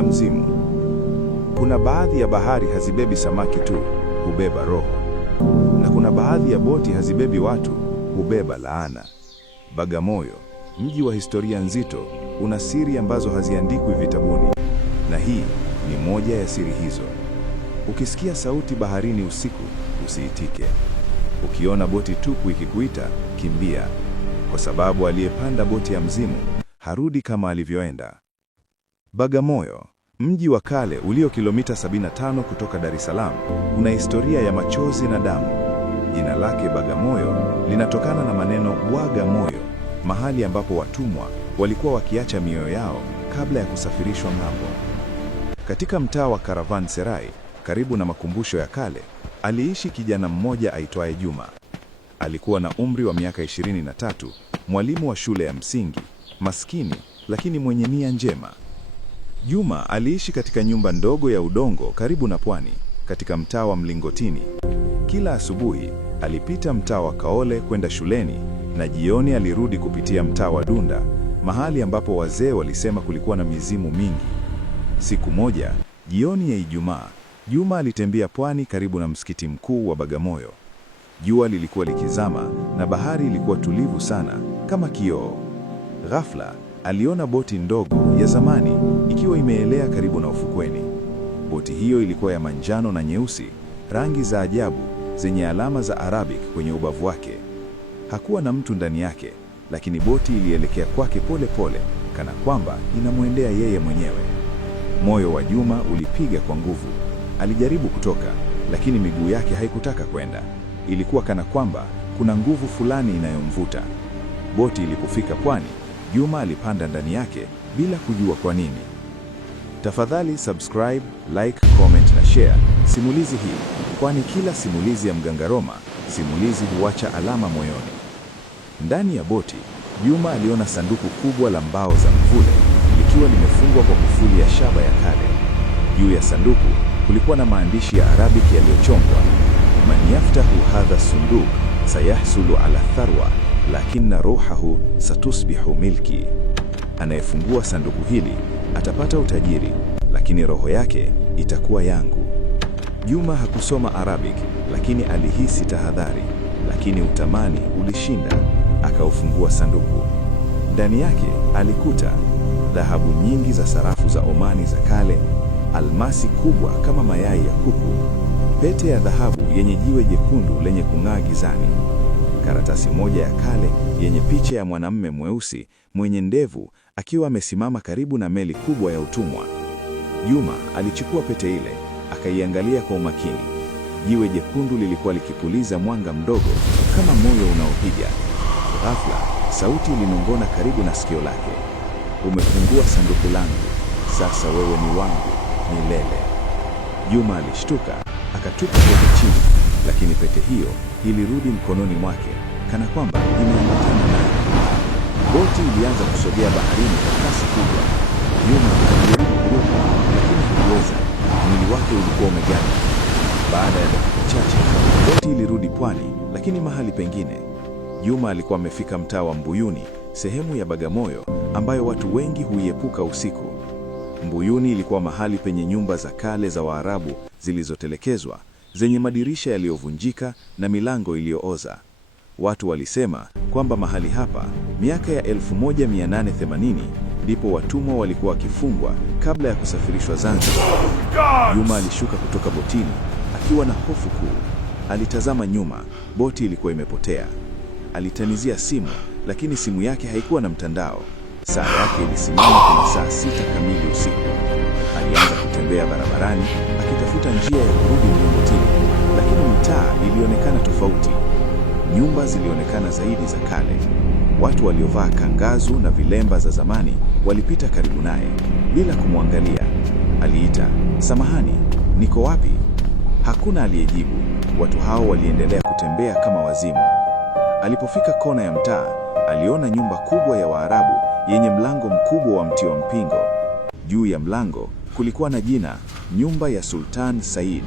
ya mzimu. Kuna baadhi ya bahari hazibebi samaki tu, hubeba roho. Na kuna baadhi ya boti hazibebi watu, hubeba laana. Bagamoyo, mji wa historia nzito, una siri ambazo haziandikwi vitabuni. Na hii ni moja ya siri hizo. Ukisikia sauti baharini usiku, usiitike. Ukiona boti tupu ikikuita, kimbia. Kwa sababu aliyepanda boti ya mzimu harudi kama alivyoenda. Bagamoyo, mji wa kale ulio kilomita 75 kutoka Dar es Salaam, una historia ya machozi na damu. Jina lake Bagamoyo linatokana na maneno bwaga moyo, mahali ambapo watumwa walikuwa wakiacha mioyo yao kabla ya kusafirishwa ng'ambo. Katika mtaa wa Caravanserai, karibu na makumbusho ya kale, aliishi kijana mmoja aitwaye Juma. Alikuwa na umri wa miaka 23, mwalimu wa shule ya msingi, maskini lakini mwenye nia njema. Juma aliishi katika nyumba ndogo ya udongo karibu na pwani, katika mtaa wa Mlingotini. Kila asubuhi alipita mtaa wa Kaole kwenda shuleni, na jioni alirudi kupitia mtaa wa Dunda, mahali ambapo wazee walisema kulikuwa na mizimu mingi. Siku moja, jioni ya Ijumaa, Juma alitembea pwani karibu na msikiti mkuu wa Bagamoyo. Jua lilikuwa likizama na bahari ilikuwa tulivu sana, kama kioo. Ghafla, aliona boti ndogo ya zamani ikiwa imeelea karibu na ufukweni. Boti hiyo ilikuwa ya manjano na nyeusi, rangi za ajabu zenye alama za Arabic kwenye ubavu wake. Hakuwa na mtu ndani yake, lakini boti ilielekea kwake pole pole, kana kwamba inamwendea yeye mwenyewe. Moyo wa Juma ulipiga kwa nguvu. Alijaribu kutoka, lakini miguu yake haikutaka kwenda. Ilikuwa kana kwamba kuna nguvu fulani inayomvuta. Boti ilipofika pwani, Juma alipanda ndani yake bila kujua kwa nini. Tafadhali subscribe, like, comment na share simulizi hii, kwani kila simulizi ya Mgangaroma, simulizi huacha alama moyoni. Ndani ya boti, Juma aliona sanduku kubwa la mbao za mvule likiwa limefungwa kwa kufuli ya shaba ya kale. Juu ya sanduku kulikuwa na maandishi ya Arabic yaliyochongwa: Man yaftahu hadha sunduk sayahsulu ala tharwa lakinna ruhahu satusbihu milki. Anayefungua sanduku hili atapata utajiri, lakini roho yake itakuwa yangu. Juma hakusoma Arabic, lakini alihisi tahadhari, lakini utamani ulishinda. Akaufungua sanduku. Ndani yake alikuta dhahabu nyingi za sarafu za Omani za kale, almasi kubwa kama mayai ya kuku, pete ya dhahabu yenye jiwe jekundu lenye kung'aa gizani, karatasi moja ya kale yenye picha ya mwanamume mweusi mwenye ndevu akiwa amesimama karibu na meli kubwa ya utumwa. Juma alichukua pete ile, akaiangalia kwa umakini. Jiwe jekundu lilikuwa likipuliza mwanga mdogo kama moyo unaopiga. Ghafla, sauti ilinong'ona karibu na sikio lake: umefungua sanduku langu, sasa wewe ni wangu milele. Juma alishtuka, akatupa pete chini, lakini pete hiyo ilirudi mkononi mwake, kana kwamba imeambatana naye. Boti ilianza kusogea baharini kwa kasi kubwa. Juma alijaribu kuruka, lakini hakuweza. Mwili wake ulikuwa umeganda. Baada ya dakika chache, boti ilirudi pwani, lakini mahali pengine. Juma alikuwa amefika mtaa wa Mbuyuni, sehemu ya Bagamoyo ambayo watu wengi huiepuka usiku. Mbuyuni ilikuwa mahali penye nyumba za kale za Waarabu zilizotelekezwa, zenye madirisha yaliyovunjika na milango iliyooza. Watu walisema kwamba mahali hapa, miaka ya 1880, ndipo watumwa walikuwa wakifungwa kabla ya kusafirishwa Zanzibar. Juma alishuka kutoka botini akiwa na hofu kuu. Alitazama nyuma, boti ilikuwa imepotea. Alitanizia simu, lakini simu yake haikuwa na mtandao. Saa yake ilisimama kwenye saa 6 kamili usiku. Alianza kutembea barabarani akitafuta njia ya kurudi Mlingotini, lakini mitaa ilionekana tofauti. Nyumba zilionekana zaidi za kale. Watu waliovaa kangazu na vilemba za zamani walipita karibu naye bila kumwangalia. Aliita, "Samahani, niko wapi?" Hakuna aliyejibu. Watu hao waliendelea kutembea kama wazimu. Alipofika kona ya mtaa, aliona nyumba kubwa ya Waarabu yenye mlango mkubwa wa mti wa mpingo. Juu ya mlango kulikuwa na jina, nyumba ya Sultan Said.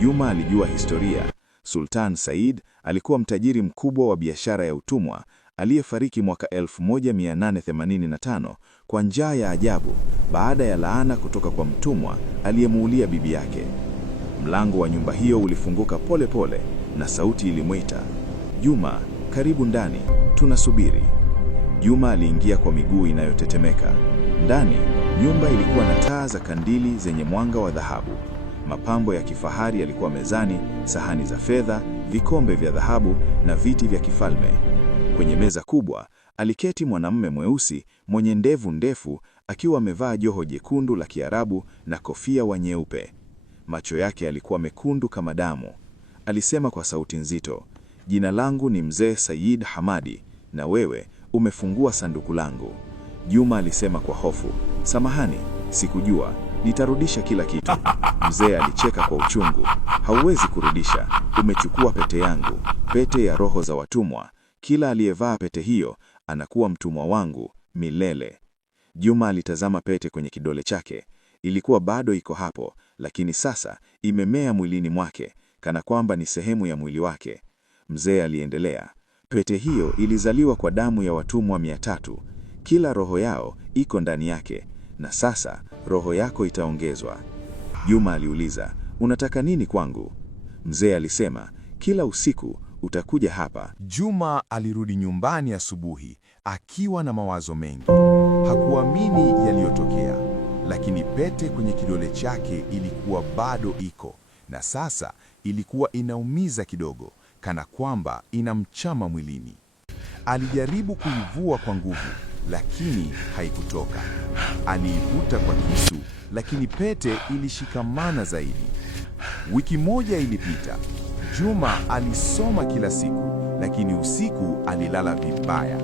Juma alijua historia. Sultan Said alikuwa mtajiri mkubwa wa biashara ya utumwa aliyefariki mwaka 1885 kwa njaa ya ajabu baada ya laana kutoka kwa mtumwa aliyemuulia bibi yake. Mlango wa nyumba hiyo ulifunguka pole pole na sauti ilimwita, "Juma, karibu ndani, tunasubiri." Juma aliingia kwa miguu inayotetemeka. Ndani, nyumba ilikuwa na taa za kandili zenye mwanga wa dhahabu. Mapambo ya kifahari yalikuwa mezani, sahani za fedha, vikombe vya dhahabu na viti vya kifalme. Kwenye meza kubwa, aliketi mwanamume mweusi mwenye ndevu ndefu akiwa amevaa joho jekundu la Kiarabu na kofia wa nyeupe. Macho yake yalikuwa mekundu kama damu. Alisema kwa sauti nzito, "Jina langu ni Mzee Said Hamadi, na wewe umefungua sanduku langu." Juma alisema kwa hofu, "Samahani, sikujua, nitarudisha kila kitu." Mzee alicheka kwa uchungu, "Hauwezi kurudisha, umechukua pete yangu, pete ya roho za watumwa. Kila aliyevaa pete hiyo anakuwa mtumwa wangu milele." Juma alitazama pete kwenye kidole chake. Ilikuwa bado iko hapo, lakini sasa imemea mwilini mwake, kana kwamba ni sehemu ya mwili wake. Mzee aliendelea, "Pete hiyo ilizaliwa kwa damu ya watumwa 300. Kila roho yao iko ndani yake, na sasa roho yako itaongezwa." Juma aliuliza, "Unataka nini kwangu?" Mzee alisema, "Kila usiku utakuja hapa." Juma alirudi nyumbani asubuhi akiwa na mawazo mengi. Hakuamini yaliyotokea, lakini pete kwenye kidole chake ilikuwa bado iko, na sasa ilikuwa inaumiza kidogo, kana kwamba inamchama mwilini. Alijaribu kuivua kwa nguvu, lakini haikutoka. Aliivuta kwa kisu, lakini pete ilishikamana zaidi. Wiki moja ilipita. Juma alisoma kila siku, lakini usiku alilala vibaya.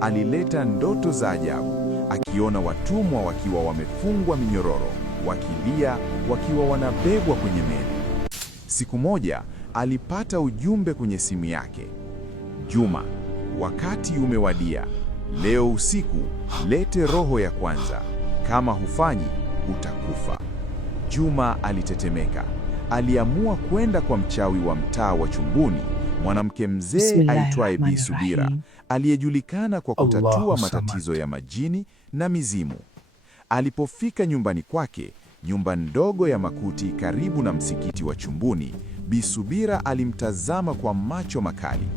Alileta ndoto za ajabu, akiona watumwa wakiwa wamefungwa minyororo, wakilia, wakiwa wanabebwa kwenye meli. Siku moja alipata ujumbe kwenye simu yake, "Juma, wakati umewadia. Leo usiku lete roho ya kwanza. Kama hufanyi, utakufa." Juma alitetemeka. Aliamua kwenda kwa mchawi wa mtaa wa Chumbuni, mwanamke mzee aitwaye Bi Subira, aliyejulikana kwa kutatua matatizo ya majini na mizimu. Alipofika nyumbani kwake, nyumba ndogo ya makuti karibu na msikiti wa Chumbuni, Bi Subira alimtazama kwa macho makali.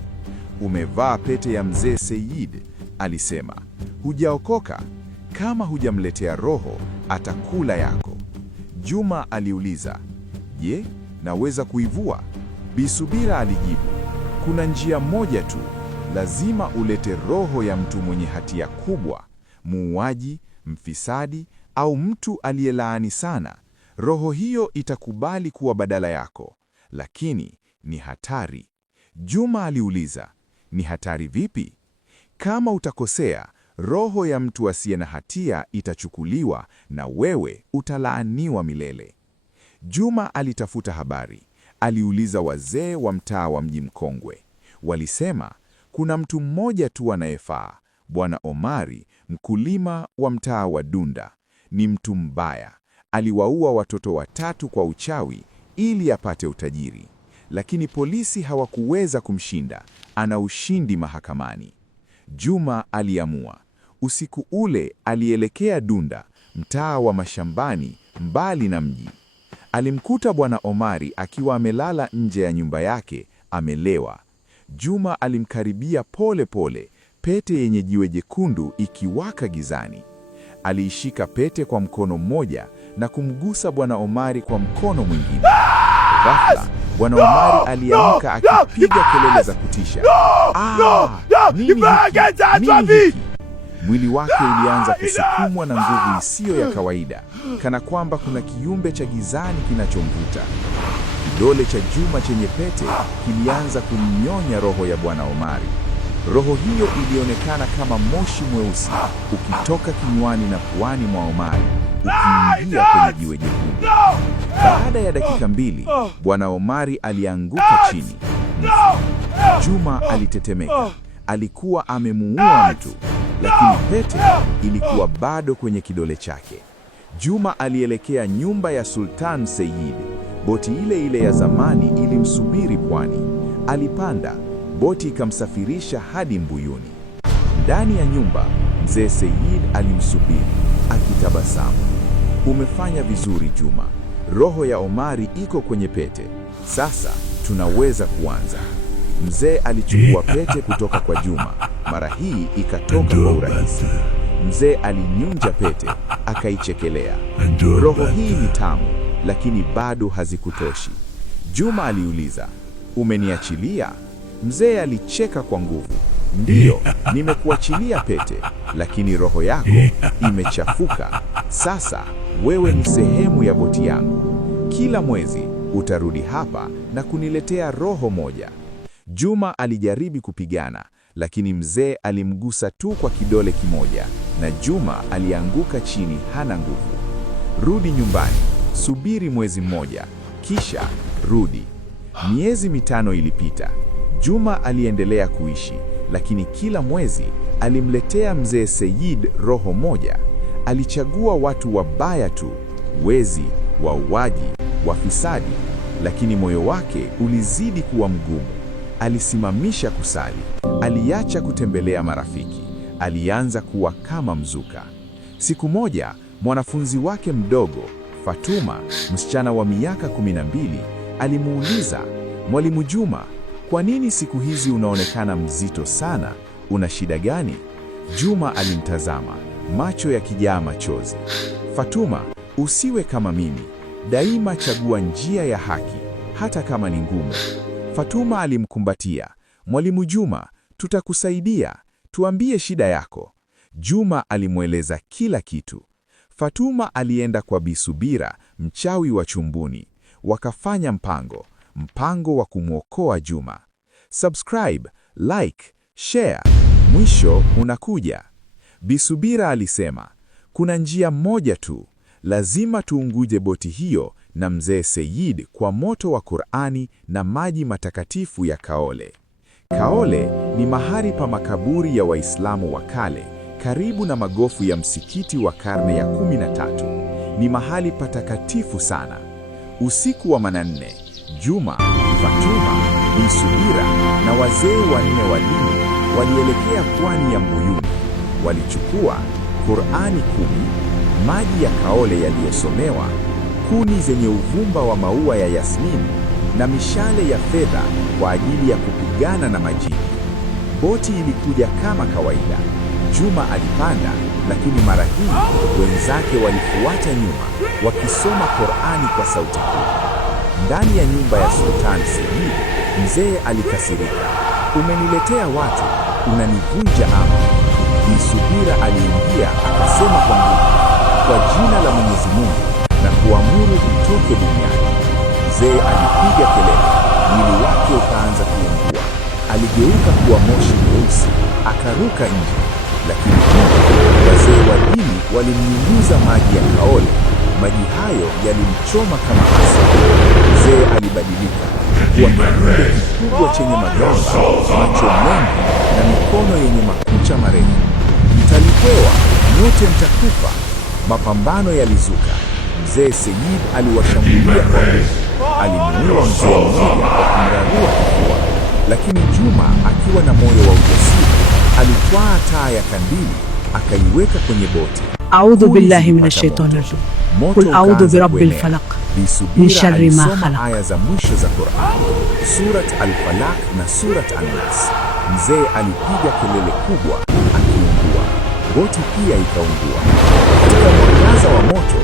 "Umevaa pete ya Mzee Said," alisema. "Hujaokoka. Kama hujamletea roho, atakula yako." Juma aliuliza, "Je, naweza kuivua?" Bi Subira alijibu, "Kuna njia moja tu. Lazima ulete roho ya mtu mwenye hatia kubwa, muuaji, mfisadi au mtu aliyelaani sana. Roho hiyo itakubali kuwa badala yako, lakini ni hatari." Juma aliuliza, "Ni hatari vipi?" "Kama utakosea, roho ya mtu asiye na hatia itachukuliwa na wewe utalaaniwa milele." Juma alitafuta habari. Aliuliza wazee wa mtaa wa Mji Mkongwe. Walisema, kuna mtu mmoja tu anayefaa, Bwana Omari, mkulima wa mtaa wa Dunda. Ni mtu mbaya. Aliwaua watoto 3 kwa uchawi ili apate utajiri. Lakini polisi hawakuweza kumshinda. Ana ushindi mahakamani. Juma aliamua. Usiku ule alielekea Dunda, mtaa wa mashambani, mbali na mji. Alimkuta Bwana Omari akiwa amelala nje ya nyumba yake, amelewa. Juma alimkaribia pole pole, pete yenye jiwe jekundu ikiwaka gizani. Aliishika pete kwa mkono mmoja na kumgusa Bwana Omari kwa mkono mwingine. Ghafla, Bwana Omari aliamka akipiga kelele za kutisha. Nini hiki? Mwili wake ulianza kusukumwa na nguvu isiyo ya kawaida, kana kwamba kuna kiumbe cha gizani kinachomvuta. Kidole cha Juma chenye pete kilianza kumnyonya roho ya Bwana Omari. Roho hiyo ilionekana kama moshi mweusi ukitoka kinywani na puani mwa Omari, ukiingia kwenye jiwe jekundu. Baada ya dakika 2, Bwana Omari alianguka chini. Juma alitetemeka. Alikuwa amemuua mtu, lakini pete ilikuwa bado kwenye kidole chake. Juma alielekea nyumba ya Sultan Said. Boti ile ile ya zamani ilimsubiri pwani. Alipanda, boti ikamsafirisha hadi Mbuyuni. Ndani ya nyumba, Mzee Said alimsubiri akitabasamu. Umefanya vizuri Juma, roho ya Omari iko kwenye pete, sasa tunaweza kuanza. Mzee alichukua pete kutoka kwa Juma, mara hii ikatoka kwa urahisi. Mzee alinyunja pete, akaichekelea. Roho hii ni tamu, lakini bado hazikutoshi. Juma aliuliza, umeniachilia? Mzee alicheka kwa nguvu. Ndiyo, nimekuachilia pete, lakini roho yako imechafuka. Sasa wewe ni sehemu ya boti yangu. Kila mwezi utarudi hapa na kuniletea roho moja. Juma alijaribu kupigana, lakini mzee alimgusa tu kwa kidole kimoja, na Juma alianguka chini, hana nguvu. Rudi nyumbani, subiri mwezi mmoja, kisha rudi. Miezi 5 ilipita. Juma aliendelea kuishi, lakini kila mwezi alimletea mzee Said roho moja. Alichagua watu wabaya tu, wezi, wauaji, wafisadi, lakini moyo wake ulizidi kuwa mgumu. Alisimamisha kusali, aliacha kutembelea marafiki, alianza kuwa kama mzuka. Siku moja, mwanafunzi wake mdogo, Fatuma, msichana wa miaka 12, alimuuliza, Mwalimu Juma, kwa nini siku hizi unaonekana mzito sana? Una shida gani? Juma alimtazama, macho yakijaa machozi. Fatuma, usiwe kama mimi. Daima chagua njia ya haki, hata kama ni ngumu. Fatuma alimkumbatia. Mwalimu Juma, tutakusaidia. Tuambie shida yako. Juma alimweleza kila kitu. Fatuma alienda kwa Bi Subira, mchawi wa chumbuni. Wakafanya mpango wa kumwokoa Juma. Subscribe, like, share. Mwisho unakuja. Bi Subira alisema, kuna njia moja tu. Lazima tuunguje boti hiyo na mzee Said kwa moto wa Qur'ani na maji matakatifu ya Kaole. Kaole ni mahali pa makaburi ya Waislamu wa kale, karibu na magofu ya msikiti wa karne ya 13. Ni mahali patakatifu sana. Usiku wa manane, Juma, Fatuma, Bi Subira na wazee 4 wa dini walielekea pwani ya Mbuyuni. Walichukua Qur'ani 10, maji ya Kaole yaliyosomewa, kuni zenye uvumba wa maua ya yasmini na mishale ya fedha kwa ajili ya kupigana na majini. Boti ilikuja kama kawaida. Juma alipanda, lakini mara hii wenzake walifuata nyuma, wakisoma Qur'ani kwa sauti kubwa. Ndani ya nyumba ya Sultan Said, mzee alikasirika. Umeniletea watu, unanivunja amri. Bi Subira aliingia akasema kwa nguvu, kwa jina la Mwenyezi Mungu na kuamuru utoke duniani. Mzee alipiga kelele, mwili wake ukaanza kuungua. Aligeuka kuwa moshi mweusi, akaruka nje. Lakini wazee wa dini walimnyunyiza maji ya Kaole. Maji hayo yalimchoma kama asidi. Mzee alibadilika kuwa kiumbe kikubwa chenye magamba, macho mengi na mikono yenye makucha marefu. Mtalipewa, nyote mtakufa. Mapambano yalizuka. Mzee Said aliwashambulia kwa nguvu. Alimuua mzee mmoja kwa kumrarua kifua, lakini Juma, akiwa na moyo wa ujasiri, alitwaa taa ya kandili akaiweka kwenye boti. A'udhu billahi minash shaitani rajim. Qul a'udhu birabbil falaq min sharri ma khalaq. Aya za mwisho za Qur'an, Surat Al-Falaq na Surat An-Nas. Mzee alipiga kelele kubwa akiungua. Boti pia ikaungua. Katika mwangaza wa moto,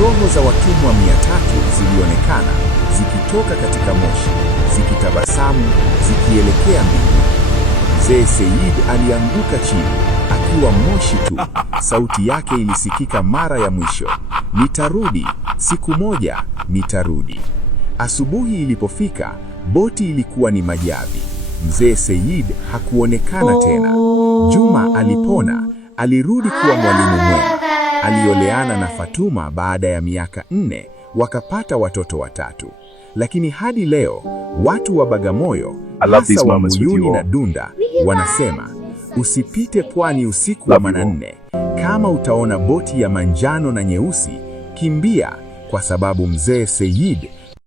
roho za watumwa 300 zilionekana zikitoka katika moshi, zikitabasamu, zikielekea mbinguni. Mzee Said alianguka chini akiwa moshi tu. Sauti yake ilisikika mara ya mwisho, nitarudi, siku moja nitarudi. Asubuhi ilipofika, boti ilikuwa ni majavi. Mzee Said hakuonekana tena. Juma alipona, alirudi kuwa mwalimu mwema. Alioleana na Fatuma baada ya miaka 4, wakapata watoto 3. Lakini hadi leo watu wa Bagamoyo, hasa wa Mbuyuni na Dunda, wanasema usipite pwani usiku wa manane. Kama utaona boti ya manjano na nyeusi, kimbia, kwa sababu mzee Said